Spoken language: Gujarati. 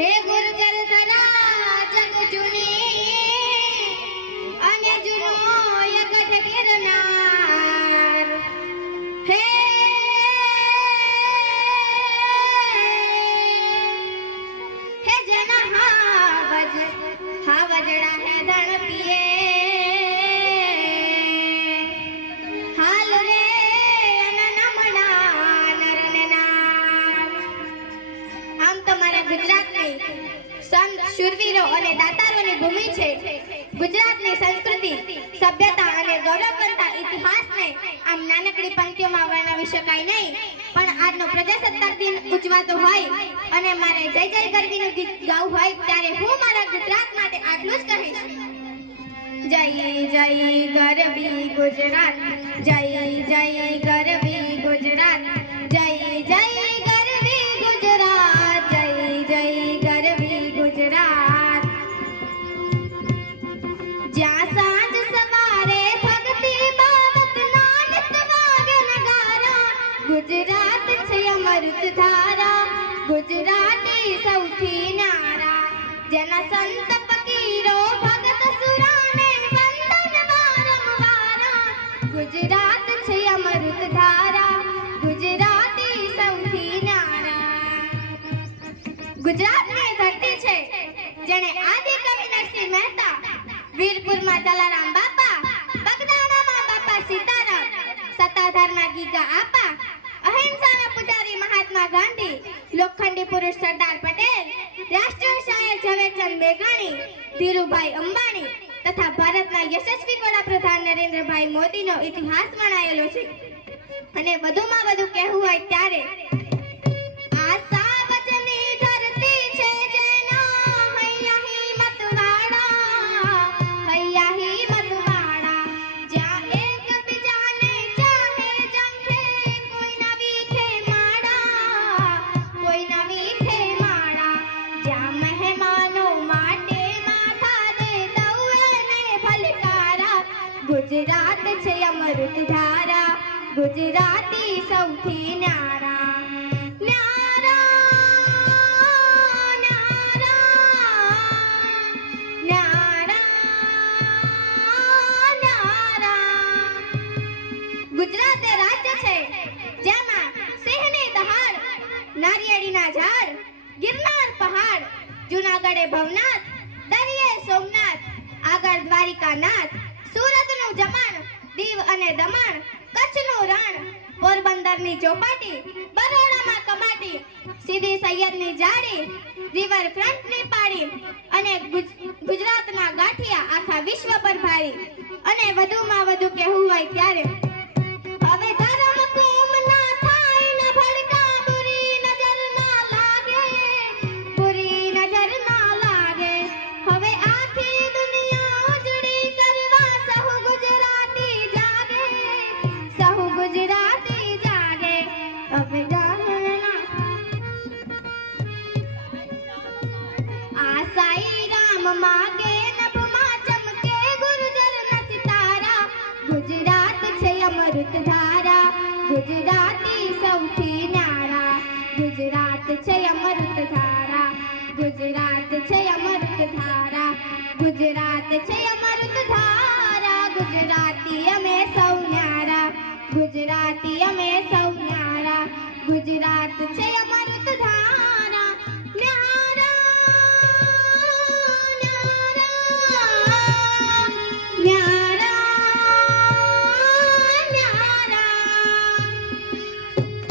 હે ગુર્જર ધરા જગ જૂની અને જૂનો યગઢ ગિરનાર હે જેના હાવજડા હે ધણ પીએ હાલ રે અનનમણા નરને નાર। આમ તો મારા ગુજરાતની સંત શૂરવીરો અને દાતારોની ભૂમિ છે। ગુજરાતની સંસ્કૃતિ સભ્યતા અને ગૌરવવંતા ઇતિહાસને આમ નાનકડી પંક્તિઓમાં વર્ણવી શકાય નહીં, પણ આજનો પ્રજાસત્તાક દિન ઉજવાતો હોય અને મારે જય જય ગરવીનું ગીત ગાવું હોય ત્યારે હું મારા ગુજરાત માટે આટલું જ કહીશ। જય જય ગરવી ગુજરાત, જય જય ગરવી ગુજરાત, જય જય ગરવી ગુજરાત, જય જય ગરવી ગુજરાત। જ્યાં સાંજ સવારે ભક્તિ બાબતના નિત વાગે નગારા, ગુજરાત છે અમૃત ધારા, ગુજરાતી સૌથી ન્યારા। જેના સંત ફકીરો ભગત સુરાને વંદન વારંવારા, ગુજરાત છે અમૃત ધારા, ગુજરાતી સૌથી ન્યારા। ગુજરાતની ધરતી છે જેણે આદિ કવિ નરસિંહ મહેતા, વીરપુરમાં જલારામ બાપા, બગદાણામાં બાપા સીતારામ, સત્તાધારના ગીગા આપા, અહિંસાના પૂજારી મહાત્મા ગાંધી, લોખંડી પુરુષ સરદાર પટેલ, રાષ્ટ્રીય શાયર ઝવેરચંદ મેઘાણી, ધીરુભાઈ અંબાણી તથા ભારતના યશસ્વી વડાપ્રધાન નરેન્દ્રભાઈ મોદીનો ઇતિહાસ વણાયેલો છે। અને વધુમાં વધુ કહેવું હોય ત્યારે આ સાવજની ધરતી છે જેના હૈયા હિંમતવાળા, હૈયા હિંમતવાળા, જ્યાં એકબીજાને ચાહે જંખે, કોઈ નવી ખેમાડા, કોઈ નવી ખેમાડા, જ્યાં મહેમાનો માટે માથા દે દઉએ ને ફલકારા, ગુજરાત છે અમૃત ધારા, ગુજરાતી સૌથી ન્યારા। ગુજરાત એ રાજ્ય છે જેમાં સિંહની દહાડ, નારિયેળીના ઝાડ, ગિરનાર પહાડ, જૂનાગઢે ભવનાથ, દરિયે સોમનાથ, આગળ દ્વારિકાનાથ, સુરતનું જમણ, દીવ અને દમણ, કચ્છનું રણ, પોરબંદરની ચોપાટી, બરોડામાં કમાટી, સીદી સૈયદની જાળી, રિવર ફ્રન્ટની પાડી અને ગુજરાતના ગાંઠિયા આખા વિશ્વ પર ભારી। અને વધુમાં વધુ કહેવું હોય ત્યારે હવે ધર્મ કોમ ના થાય ને ભડકા, બુરી નજર ના લાગે, બુરી નજર ના લાગે, હવે આખી દુનિયા ઉજળી કરવા સહુ ગુજરાતી જાગે, સહુ ગુજરાતી જાગે। હવે આ સાઈ રામ માગે નભમાં ચમકે ગુર્જર ન સિતારા, ગુજરાત છે અમૃત ધારા, ગુજરાતી સૌથી ન્યારા, ગુજરાત છે અમૃત ધારા, ગુજરાત છે અમૃત ધારા, ગુજરાત છે અમૃત ધારા, ગુજરાતી અમે સૌ ન્યારા, ગુજરાતી અમે સૌ ન્યારા, ગુજરાત છે